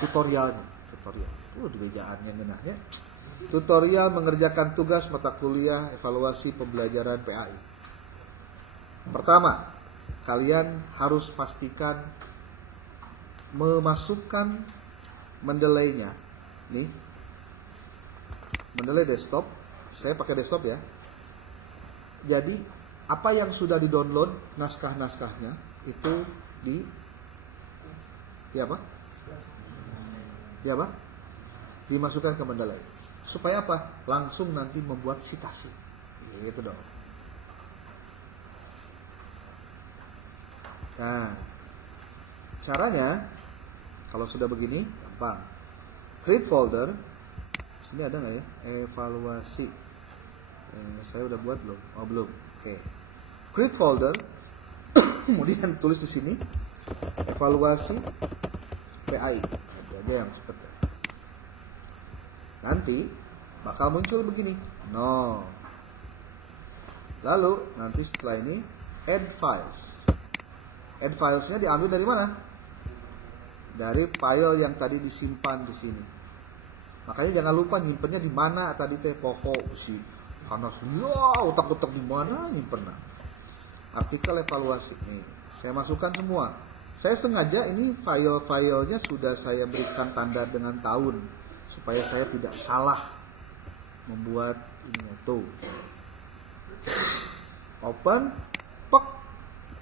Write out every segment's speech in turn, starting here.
tutorialnya. Tutorial. Di bejaannya genah ya. Tutorial mengerjakan tugas mata kuliah evaluasi pembelajaran PAI. Pertama, kalian harus pastikan memasukkan Mendeley-nya. Nih. Mendeley desktop. Saya pakai desktop ya. Jadi, apa yang sudah di-download naskah-naskahnya itu dimasukkan ke Mendeley. Supaya apa? Langsung nanti membuat citasi. Gitu dong. Nah, caranya kalau sudah begini gampang. Create folder. Sini ada nggak ya? Evaluasi. Saya udah buat belum? Oh belum. Oke. Create folder. Kemudian tulis di sini evaluasi PAI. Itu aja yang cepat. Nanti bakal muncul begini. No. Lalu nanti setelah ini add files. Add filesnya diambil dari mana? Dari file yang tadi disimpan di sini. Makanya jangan lupa nyimpennya di mana tadi teh pokok si panas. Ya, utak-utak di mana nyimpennya. Artikel evaluasi nih. Saya masukkan semua. Saya sengaja ini file-filenya sudah saya berikan tanda dengan tahun supaya saya tidak salah membuat ini tuh. Open, pek,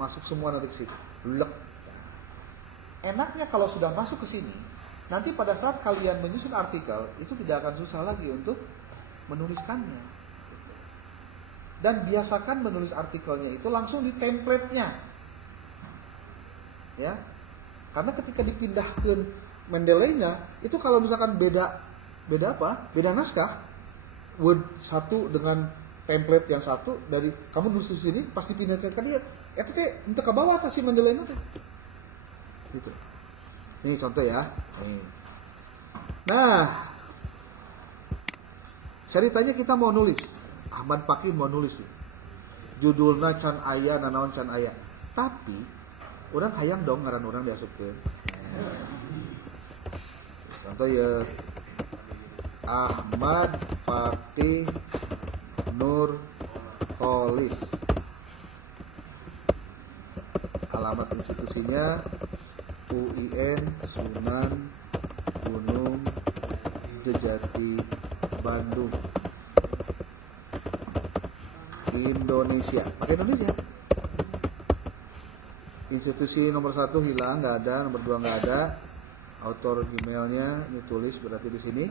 masuk semua nanti ke situ. Lek. Enaknya kalau sudah masuk ke sini, nanti pada saat kalian menyusun artikel itu tidak akan susah lagi untuk menuliskannya. Dan biasakan menulis artikelnya itu langsung di template-nya. Ya. Karena ketika dipindahkan Mendeley-nya, itu kalau misalkan beda apa? Beda naskah. Word satu dengan template yang satu dari kamu nulis di sini pas dipindahkan ke dia, itu teh untuk ke bawah atas si Mendeley-nya teh. Gitu. Ini contoh ya. Nih. Nah, ceritanya kita mau nulis. Ahmad Paki mau nulis nih. Judulnya can aya, nanaon can aya. Tapi orang hayang dong ngaran orang diasupkeun. Contoh ya. Ahmad Fakih Nur Kholis. Alamat institusinya UIN Sunan Gunung Jejati Bandung Indonesia. Pakai Indonesia. Institusi nomor 1 hilang, nggak ada. Nomor 2 nggak ada. Autor emailnya ini tulis berarti di sini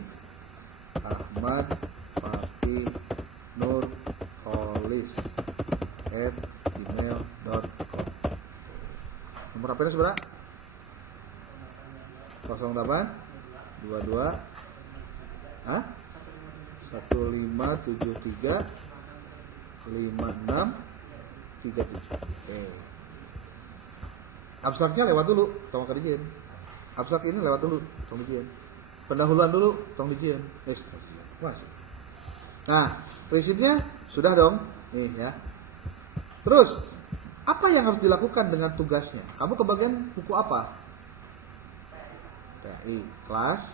Ahmad Fakih Nur Kholis @gmail.com. Nomor HP-nya seberapa? 08 22 1573 5637. Oke. Abstraknya lewat dulu, tolong kerjain. Abstrak ini lewat dulu, tolong kerjain. Pendahuluan dulu, tolong kerjain. Nah, prinsipnya sudah dong, nih ya. Terus, apa yang harus dilakukan dengan tugasnya? Kamu kebagian buku apa? PAI, kelas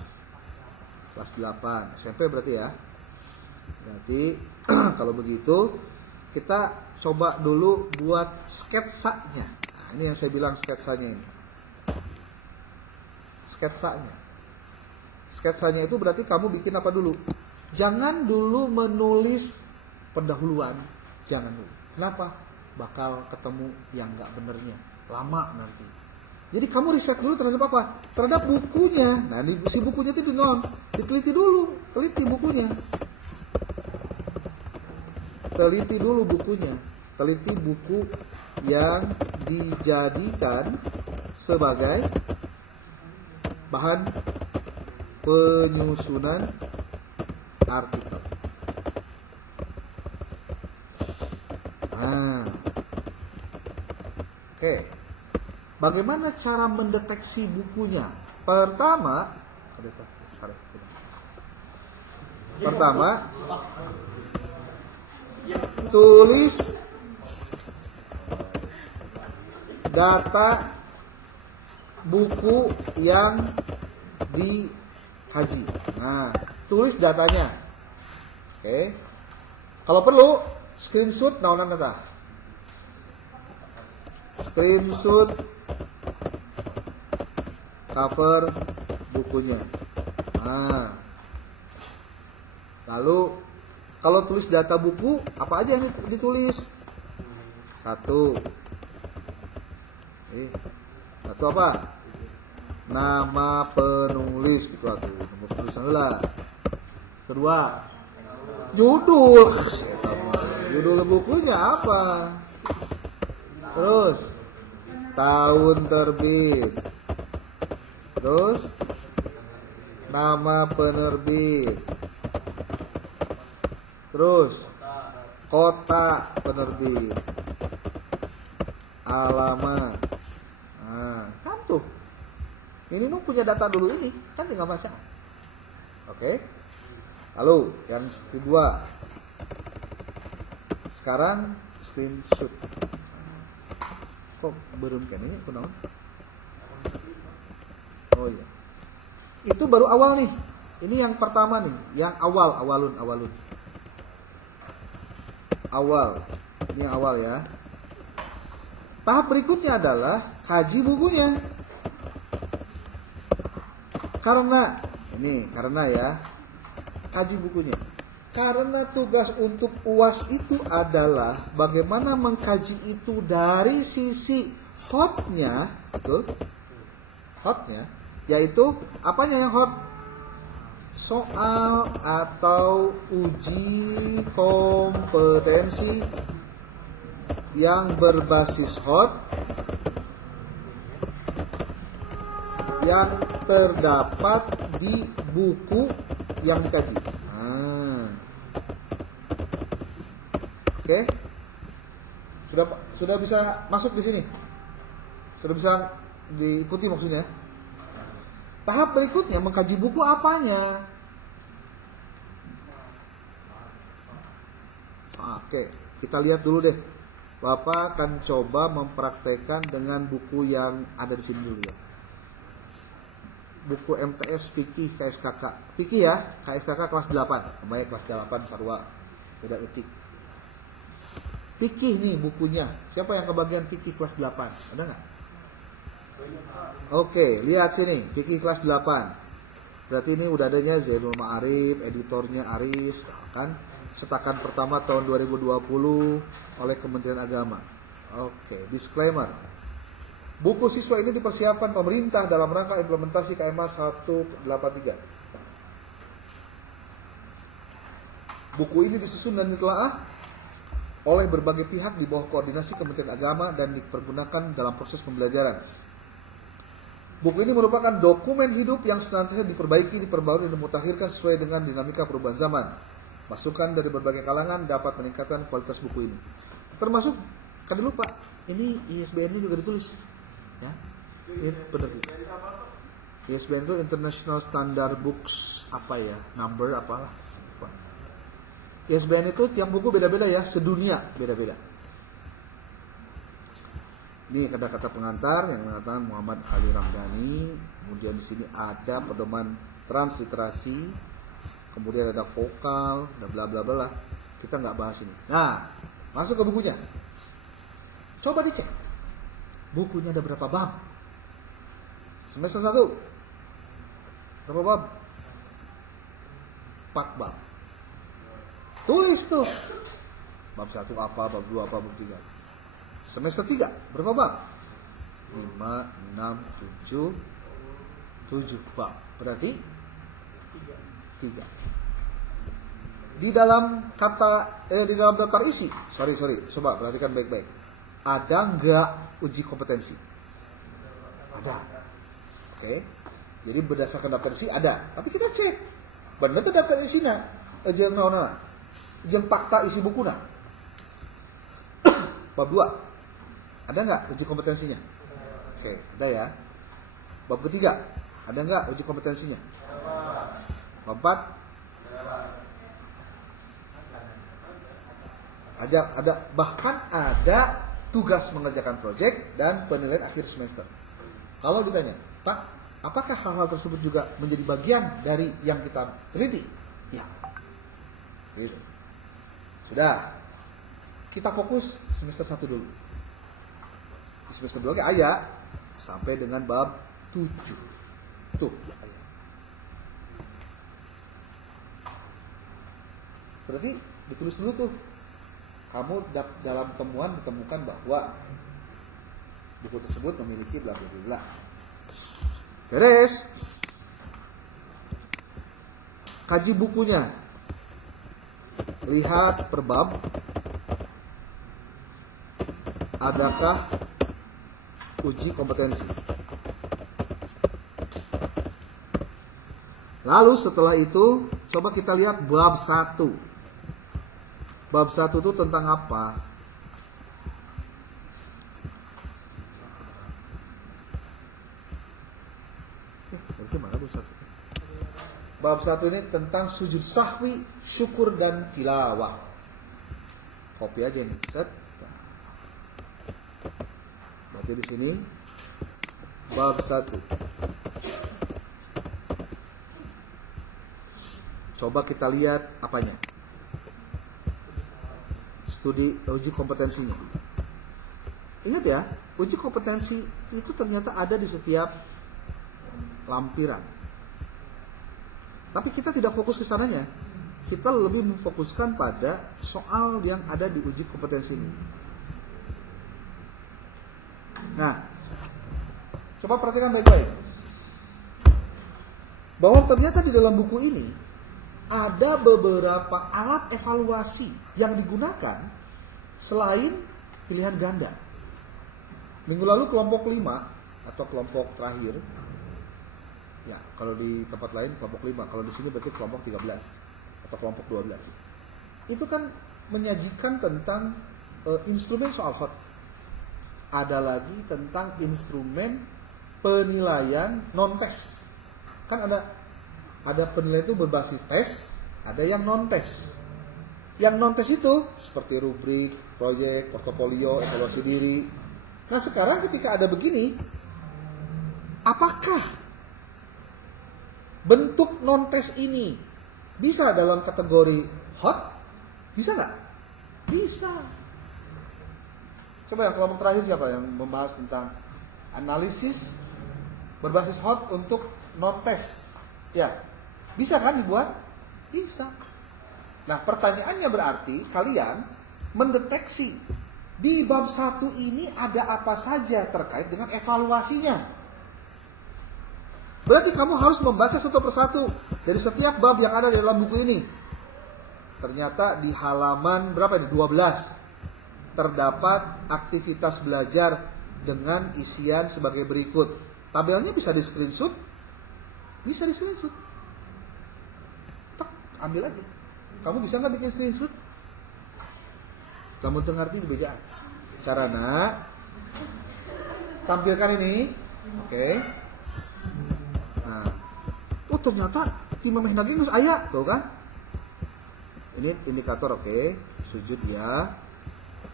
8, SMP berarti ya. Berarti kalau begitu kita coba dulu buat sketsanya. Nah, ini yang saya bilang sketsanya ini. Sketsanya itu berarti kamu bikin apa dulu? Jangan dulu menulis pendahuluan, jangan dulu. Kenapa? Bakal ketemu yang nggak benernya, lama nanti. Jadi kamu riset dulu terhadap apa? Terhadap bukunya. Nah, si bukunya itu diteliti dulu, teliti bukunya. Teliti dulu bukunya. Teliti buku yang dijadikan sebagai bahan penyusunan artikel. Nah, oke. Bagaimana cara mendeteksi bukunya? Pertama, tulis data buku yang dikaji. Nah, tulis datanya. Oke. Kalau perlu screenshot naonan eta. Screenshot cover bukunya. Nah. Lalu kalau tulis data buku, apa aja yang ditulis? Satu apa? Nama penulis gitu atuh. Nomor penulis heula. Kedua, judul. Judul bukunya apa? Terus tahun terbit. Terus nama penerbit. Terus kota penerbit. Alamat. Nah, kan tuh. Ini nu punya data dulu ini, kan tinggal baca. Oke. Lalu yang kedua. Sekarang screenshot. Kok belum kene kunaon? Oh iya. Itu baru awal nih. Ini yang pertama nih, yang awalun. Awal. Ini yang awal ya. Tahap berikutnya adalah kaji bukunya. Karena ya, kaji bukunya. Karena tugas untuk UAS itu adalah bagaimana mengkaji itu dari sisi hotnya, betul? Hotnya, yaitu apanya yang hot? Soal atau uji kompetensi yang berbasis hot yang terdapat di buku yang dikaji. Oke. Sudah bisa masuk di sini. Sudah bisa diikuti maksudnya. Tahap berikutnya mengkaji buku apanya? Oke, kita lihat dulu deh. Bapak akan coba mempraktekkan dengan buku yang ada di sini dulu ya. Buku MTS Fikih KSKK. Fikih ya, KSKK kelas 8. Namanya kelas 8 Sarwa. Beda etik. Fikih nih bukunya. Siapa yang kebagian fikih kelas 8? Ada nggak? Oke, lihat sini. Fikih kelas 8. Berarti ini udah adanya Zainul Ma'arif, editornya Aris, kan? Cetakan pertama tahun 2020 oleh Kementerian Agama. Oke, disclaimer. Buku siswa ini dipersiapkan pemerintah dalam rangka implementasi KMA 183. Buku ini disusun dan ditelaah oleh berbagai pihak di bawah koordinasi Kementerian Agama dan dipergunakan dalam proses pembelajaran. Buku ini merupakan dokumen hidup yang senantiasa diperbaiki, diperbarui, dan dimutakhirkan sesuai dengan dinamika perubahan zaman. Masukan dari berbagai kalangan dapat meningkatkan kualitas buku ini. Termasuk, kan lupa, ini ISBN-nya juga ditulis. Ya, ini penerbit. ISBN itu International Standard Books apa ya, number apalah. ISBN itu tiap buku beda-beda ya, sedunia beda-beda. Ini kata-kata pengantar yang mengatakan Muhammad Ali Ramdhani. Kemudian di sini ada pedoman transliterasi. Kemudian ada vokal, dan bla bla bla. Kita nggak bahas ini. Nah, masuk ke bukunya. Coba dicek. Bukunya ada berapa bab? Semester 1. Berapa bab? 4 bab. Tulis tuh. Bab 1 apa, bab 2 apa, bab 3. Semester 3, berapa bab? 5, 6, 7 bab. Berarti 3. Di dalam di dalam daftar isi, sorry, coba perhatikan baik-baik. Ada nggak uji kompetensi? Ada. Oke. Jadi berdasarkan daftar isi ada. Tapi kita cek. Benar tuh daftar isinya. Jeung naonna? Jeung fakta isi bukuna. Bab 2. Ada nggak uji kompetensinya? Oke, ada ya. Bab ketiga, ada nggak uji kompetensinya? Bab 4? Ada, bahkan ada tugas mengerjakan proyek dan penilaian akhir semester. Kalau ditanya, Pak, apakah hal-hal tersebut juga menjadi bagian dari yang kita teliti? Ya. Gitu. Sudah. Kita fokus semester 1 dulu. Di semester 2 ayat sampai dengan bab 7. Tuh, ayat. Berarti ditulis dulu tuh. Kamu dalam temuan ditemukan bahwa buku tersebut memiliki bla bla bla. Beres. Kaji bukunya. Lihat per bab. Adakah uji kompetensi? Lalu setelah itu coba kita lihat bab 1. Bab 1 itu tentang apa? Bagaimana bab 1? Bab 1 ini tentang sujud sahwi, syukur dan tilawah. Copy aja nih, set. Berarti di sini bab 1. Coba kita lihat apanya. Studi uji kompetensinya. Ingat ya, uji kompetensi itu ternyata ada di setiap lampiran. Tapi kita tidak fokus ke sananya. Kita lebih memfokuskan pada soal yang ada di uji kompetensi ini. Nah, coba perhatikan baik-baik. Bahwa ternyata di dalam buku ini ada beberapa alat evaluasi yang digunakan selain pilihan ganda. Minggu lalu kelompok 5 atau kelompok terakhir. Ya, kalau di tempat lain kelompok 5, kalau di sini berarti kelompok 13 atau kelompok 12. Itu kan menyajikan tentang instrumen soal hot. Ada lagi tentang instrumen penilaian non-tes. Kan ada penilaian itu berbasis tes, ada yang non-tes. Yang non-tes itu seperti rubrik, proyek, portofolio, evaluasi diri. Nah sekarang ketika ada begini, apakah bentuk non-tes ini bisa dalam kategori hot? Bisa nggak? Bisa. Coba yang kelompok terakhir siapa yang membahas tentang analisis berbasis hot untuk non-tes? Ya, bisa kan dibuat? Bisa. Nah pertanyaannya berarti kalian mendeteksi di bab 1 ini ada apa saja terkait dengan evaluasinya. Berarti kamu harus membaca satu persatu dari setiap bab yang ada di dalam buku ini. Ternyata di halaman berapa ini? 12. Terdapat aktivitas belajar dengan isian sebagai berikut. Tabelnya bisa di screenshot. Bisa di screenshot. Tak, ambil aja. Kamu bisa nggak bikin screenshot? Kamu ngerti kebijakan. Caranya tampilkan ini. Oke. Nah, oh ternyata di memeh naging geus aya, tuh kan? Ini indikator oke. Sujud ya.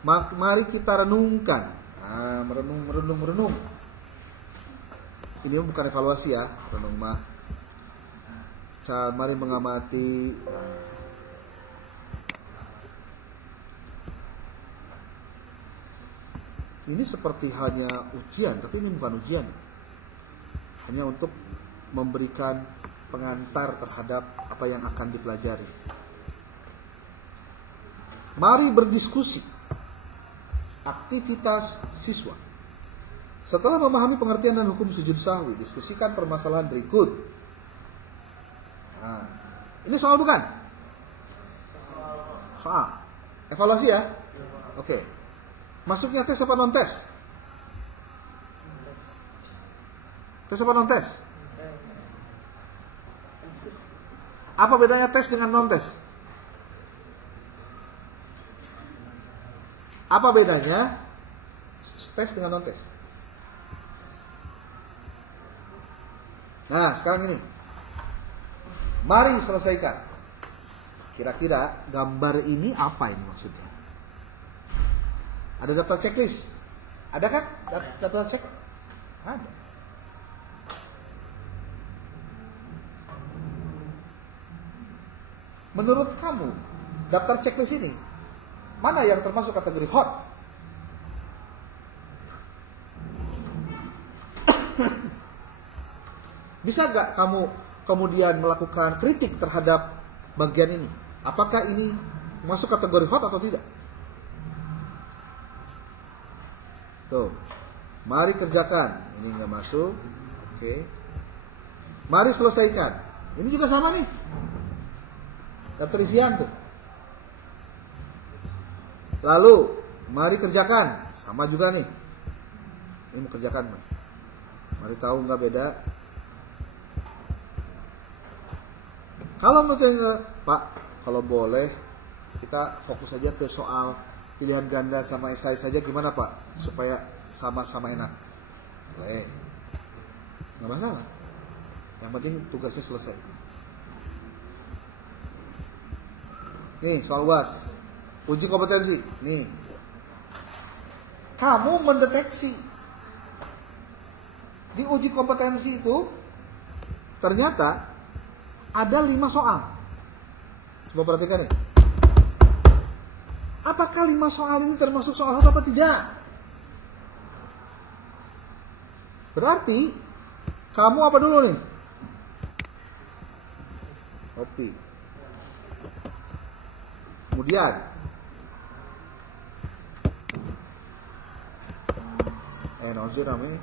Mari kita renungkan. Nah, merenung. Ini bukan evaluasi ya, renung mah. Mari mengamati. Ini seperti hanya ujian, tapi ini bukan ujian. Hanya untuk memberikan pengantar terhadap apa yang akan dipelajari. Mari berdiskusi. Aktivitas siswa. Setelah memahami pengertian dan hukum sujud sahwi, diskusikan permasalahan berikut. Nah, ini soal bukan? Soal. Evaluasi ya? Oke. Masuknya tes apa non tes? Tes apa non tes? Apa bedanya tes dengan non tes? Apa bedanya tes dengan non tes? Nah, sekarang ini. Mari selesaikan. Kira-kira gambar ini apa ini maksudnya? Ada daftar checklist? Ada kan? Daftar cek? Ada. Menurut kamu, daftar checklist ini, mana yang termasuk kategori hot? Bisa gak kamu kemudian melakukan kritik terhadap bagian ini? Apakah ini masuk kategori hot atau tidak? Tuh, mari kerjakan. Ini nggak masuk. Oke. Mari selesaikan. Ini juga sama nih. Keterisian tuh. Lalu, mari kerjakan. Sama juga nih. Ini mau kerjakan. Mari tahu nggak beda. Kalau menurut Pak, kalau boleh kita fokus saja ke soal pilihan ganda sama esai saja, gimana Pak? Supaya sama-sama enak. Boleh. Nggak masalah. Yang penting tugasnya selesai. Nih soal UAS, uji kompetensi. Nih, kamu mendeteksi di uji kompetensi itu ternyata ada 5 soal. Coba perhatikan nih. Apakah 5 soal ini termasuk soal hot atau tidak? Berarti kamu apa dulu nih? Kopi. Kemudian non sih namanya.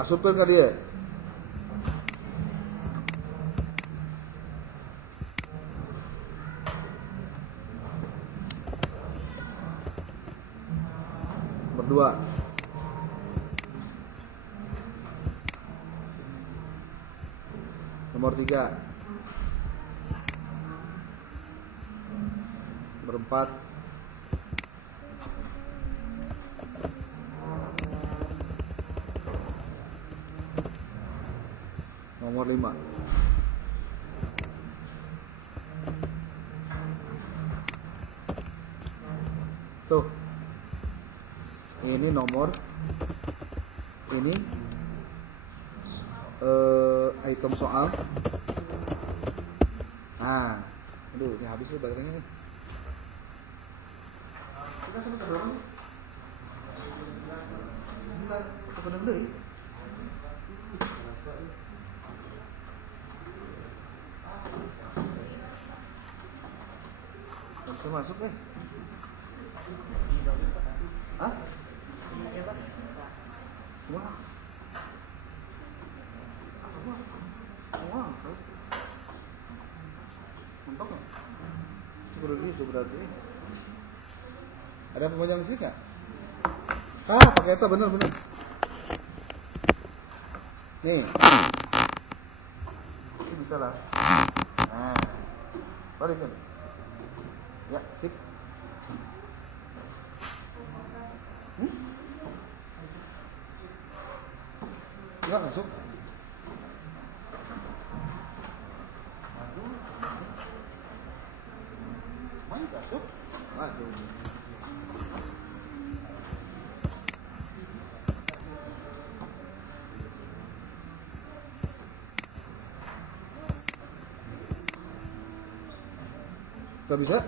Asupkan ke dia. Berdua. Nomor 3. Berempat. Nomor 5. Tuh. Ini nomor. Ini item soal. Nah, aduh, ini habis nih baterainya nih. Kita sampai ke berapa nih? Kita bener deh. Bisa masuk Hah? Wah. Wah. Mantap kan? Seperti itu berarti. Ada pemajang listrik nggak? Pakai itu bener. Nih. Ini bisa lah. Nah. Balikin. Ya, sip. Ya, masuk. Main masuk. Waduh. Gak bisa?